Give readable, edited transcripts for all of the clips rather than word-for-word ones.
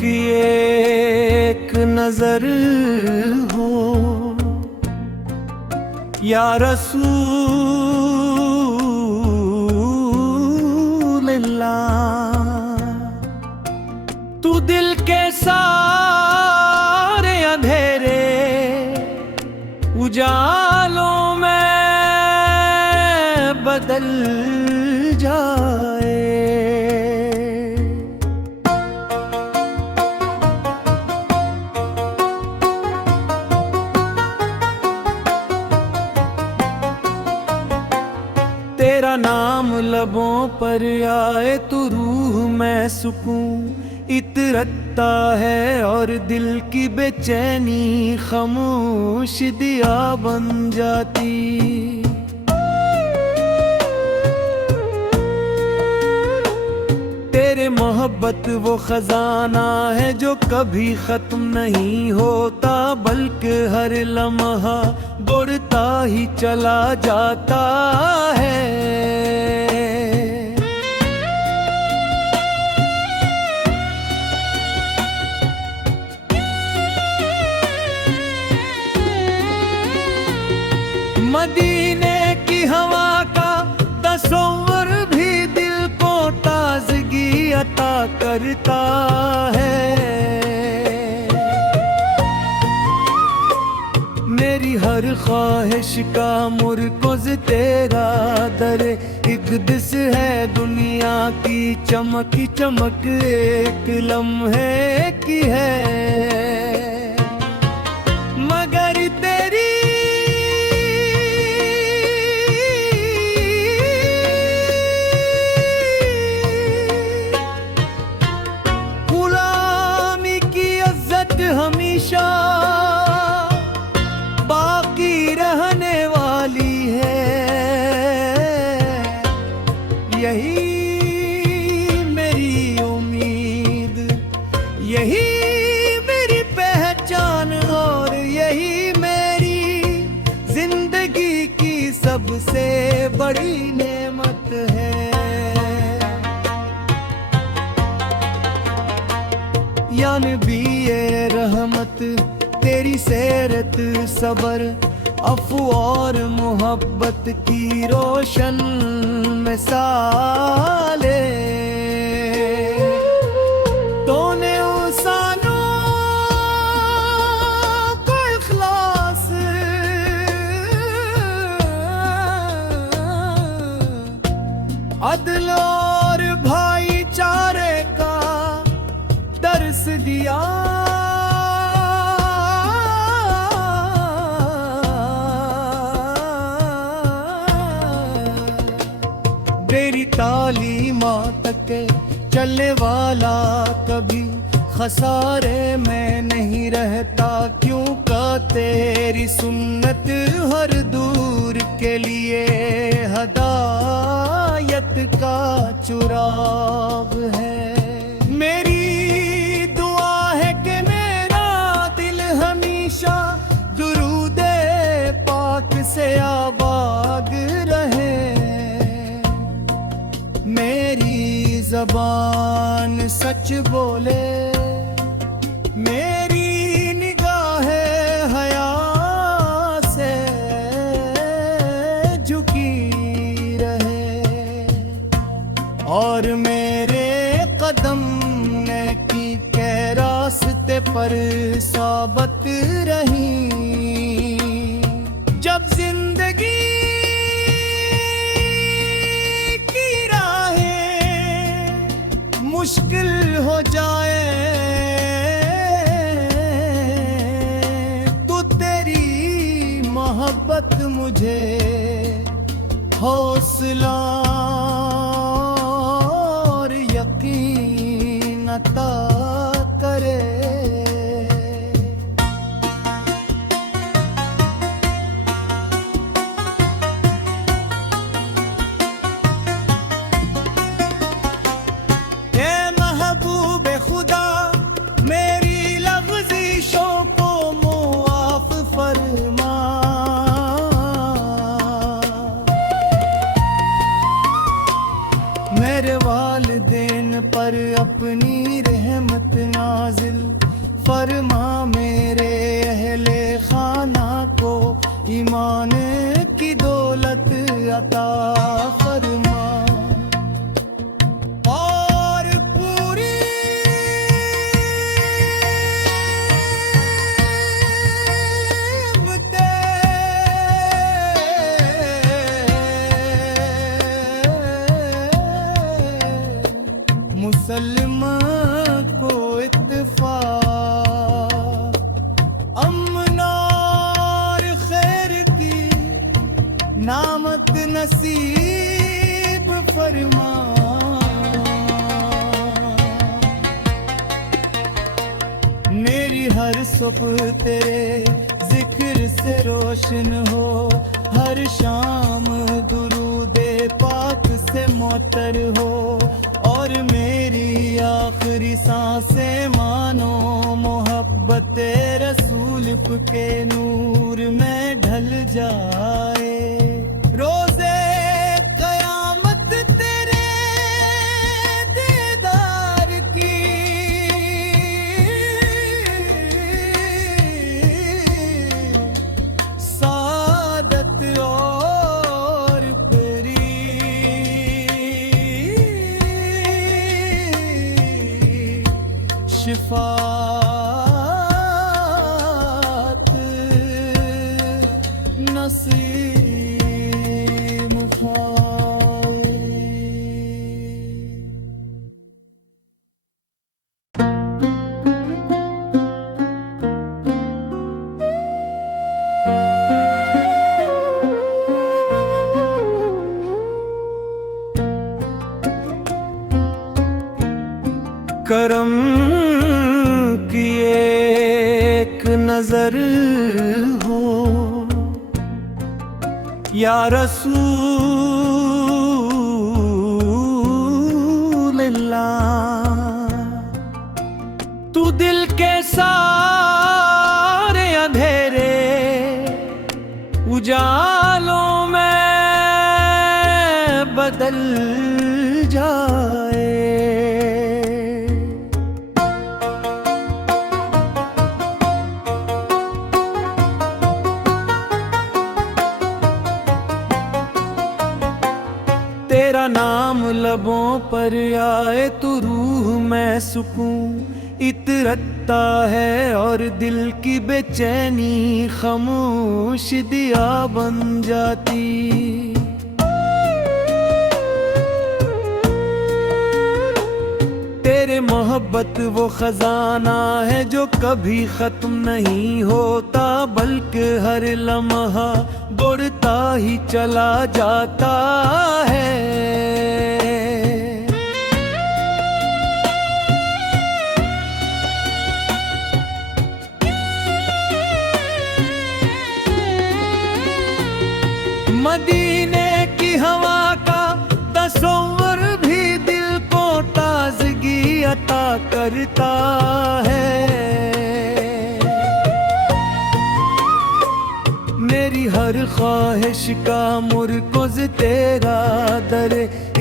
की एक नजर हो या रसूल अल्लाह। तू दिल के सारे अंधेरे उजालों में बदल जाए। तेरा नाम लबों पर आए तो रूह में सुकून इतरता है और दिल की बेचैनी खामोश दिया बन जाती। तेरे मोहब्बत वो खजाना है जो कभी खत्म नहीं होता, बल्कि हर लम्हा बढ़ता ही चला जाता है। मदीने की हवा का तस्वर भी दिल को ताजगी अता करता है। मेरी हर ख्वाहिश का मुर्कोज़ तेरा दर इक़्दिस है। दुनिया की चमक चमक एक लम्हे की है, मगर तेरी हमेशा बाकी रहने वाली है। यही मेरी उम्मीद, यही मेरी पहचान और यही मेरी जिंदगी की सबसे बड़ी नेमत है। या नबी ये रहमत तेरी सेरत सबर अफ़ू और मोहब्बत की रोशन मिसाले। तूने इंसानों को इखलास अदल और भाईचारे का दर्स दिया। तेरी तालीमात के चलने वाला कभी खसारे में नहीं रहता, क्यों का तेरी सुन्नत हर दूर के लिए हदायत का चुराग है। मेरी दुआ है कि मेरा दिल हमेशा दुरूदे पाक से आबाद रहे। मेरी ज़बान सच बोले, मेरी निगाहें हया से झुकी रहे और मेरे कदम नेकी के रास्ते पर साबत रही। जब जिंदगी की राहें मुश्किल हो जाए तो तेरी मोहब्बत मुझे हौसला और यकीन अता करे। मेरे वालिदैन पर पर अपनी रहमत नाजिल फरमा, मेरे अहले खाना को ईमान की दौलत अता फरमा। और पूरी मुसलमान को इत्तेफाक, अमन और खैर की नामत नसीब फरमा। मेरी हर सुबह तेरे जिक्र से रोशन हो, हर शाम दुरूदे पाक से मोतर हो, और मेरी आखिरी सांसें मानो मोहब्बत रसूल के नूर में ढल जाए। रोज़े क़यामत तेरे दीदार की सादत और शिफात नसीम फाए। करम की एक नजर हो या रसूल अल्लाह, तू दिल के सारे अंधेरे उजालों में बदल जाए। तेरा नाम लबों पर आए तो रूह में सुकून इतरता है, और दिल की बेचैनी खामोश दिया बन जाती। तेरे मोहब्बत वो खजाना है जो कभी खत्म नहीं होता, बल्कि हर लम्हा बढ़ता ही चला जाता है। मदीने की हवा का तस्वर भी दिल को ताजगी अता करता है। मेरी हर ख्वाहिश का मुर्कोज़ तेरा दर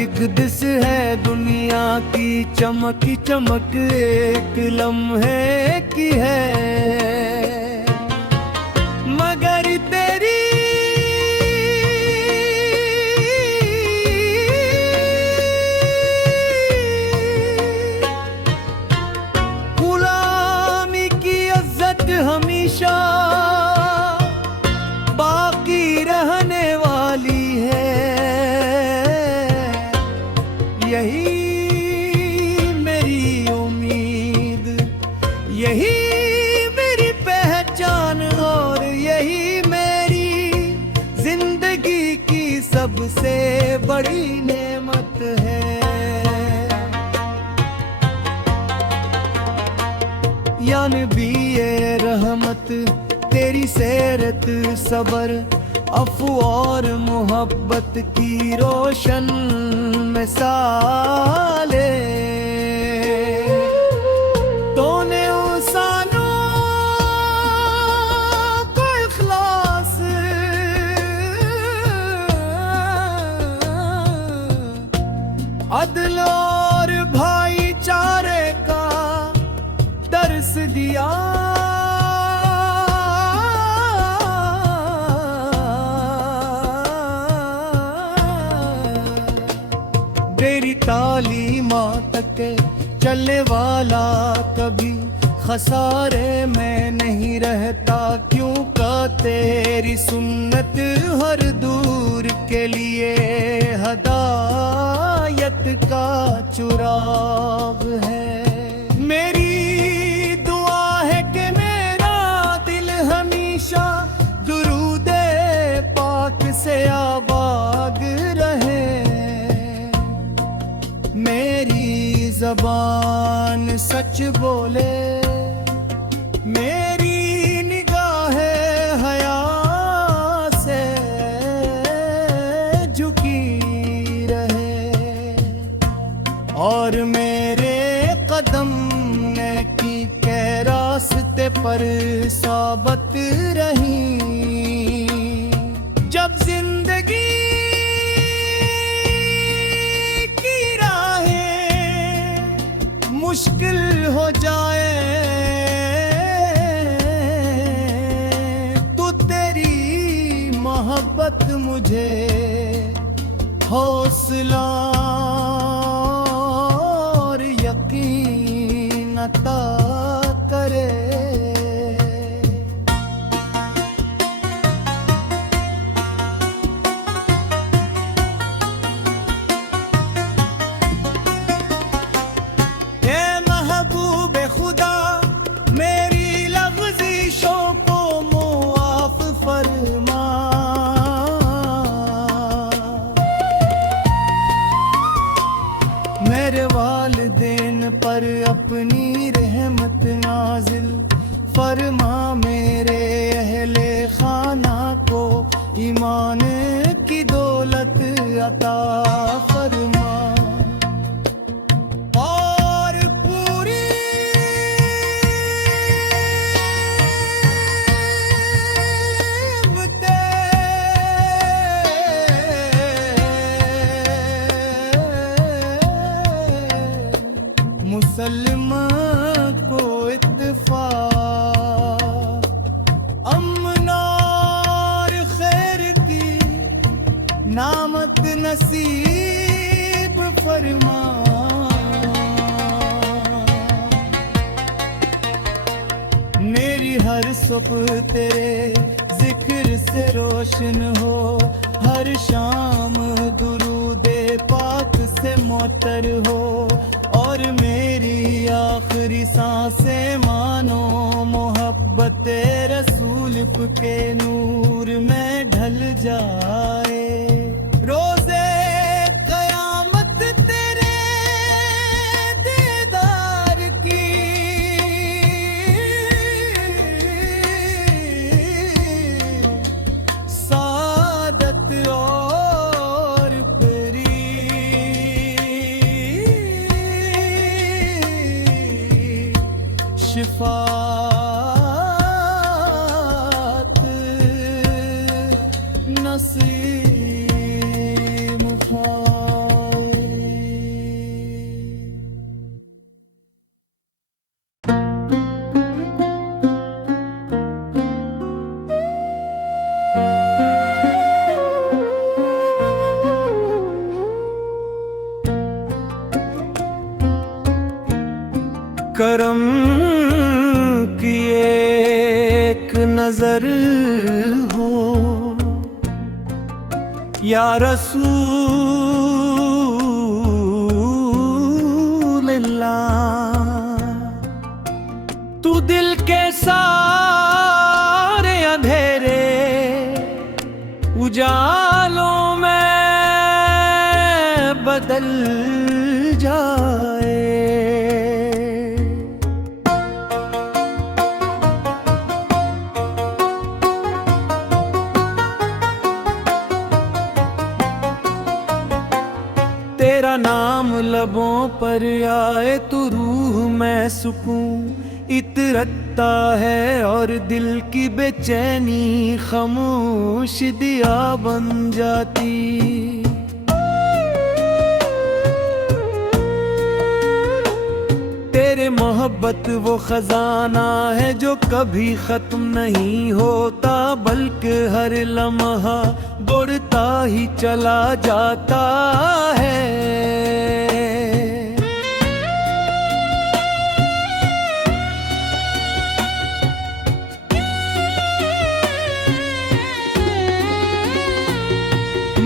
इक़दिस है, दुनिया की चमक चमक एक लम्हे की है। मगर तेरी गुलामी की इज्जत हमेशा बाकी रहने वाली है। यही मेरी उम्मीद, यही मेरी पहचान, और यही मेरी जिंदगी की सबसे बड़ी नेमत है। या नबी ये रहमत तेरी सेरत सबर अफ़ू और मोहब्बत की रोशन मिसाले। तूने इंसानों को इखलास अदल और भाईचारे दिया। तेरी तालीमात के चलने वाला कभी खसारे में नहीं रहता, क्यों का तेरी सुन्नत हर दूर के लिए हदायत का चुराग है। मेरी दुआ है कि मेरा दिल हमेशा दुरूदे पाक से आबाद रहे। मेरी ज़बान सच बोले, मेरी निगाहें हया से झुकी रहे, और मेरे कदम नेकी के रास्ते पर साबत रही। जब जिंदगी की राहें मुश्किल हो जाए तो तेरी मोहब्बत मुझे हौसला और यकीन अता करे। खुदा मेरी लफ्ज़िशों को मुआफ़ फरमा, मेरे वालिदैन पर अपनी रहमत नाज़िल फरमा। मेरे अहले खाना को ईमान की दौलत अता फरमा। मुसलमान को इत्तेफाक, अमन और खैर की नामत नसीब फरमा। मेरी हर सुबह तेरे जिक्र से रोशन हो, हर शाम दुरूदे पाक से मोतर हो, और मेरी आखिरी सांसें मानो मोहब्बत रसूल के नूर में ढल जाए। रोज़े क़यामत तेरे दीदार की सादत और शिफात नसीब फाए। करम की एक नजर हो या रसूल अल्लाह, तू दिल के सारे अंधेरे उजालों में बदल जाए। तेरा नाम लबों पर आए तो रूह में सुकून इतरता है, और दिल की बेचैनी खामोश दिया बन जाती। तेरे मोहब्बत वो खजाना है जो कभी खत्म नहीं होता, बल्कि हर लम्हा बढ़ता ही चला जाता है।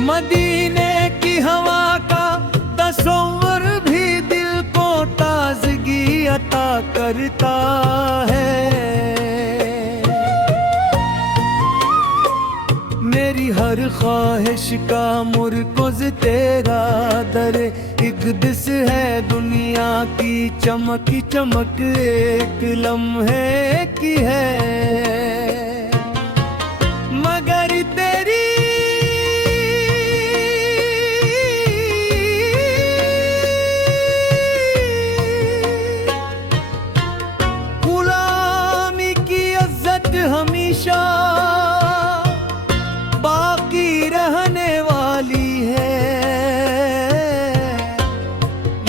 मदीने की हवा का तस्वर भी दिल को ताजगी अता करता है। मेरी हर ख्वाहिश का मुर्कोज़ तेरा दर इक़दिस है, दुनिया की चमक चमक एक लम्हे की है। मगर तेरी हमेशा बाकी रहने वाली है,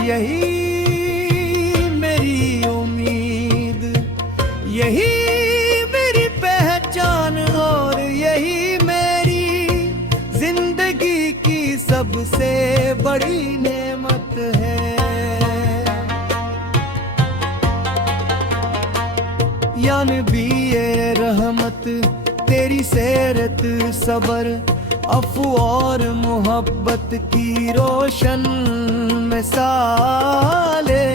यही मेरी उम्मीद, यही मेरी पहचान और यही मेरी जिंदगी की सबसे बड़ी नेमत है। या नबी ये रहमत तेरी सेरत सबर अफ़ू और मोहब्बत की रोशन मिसाले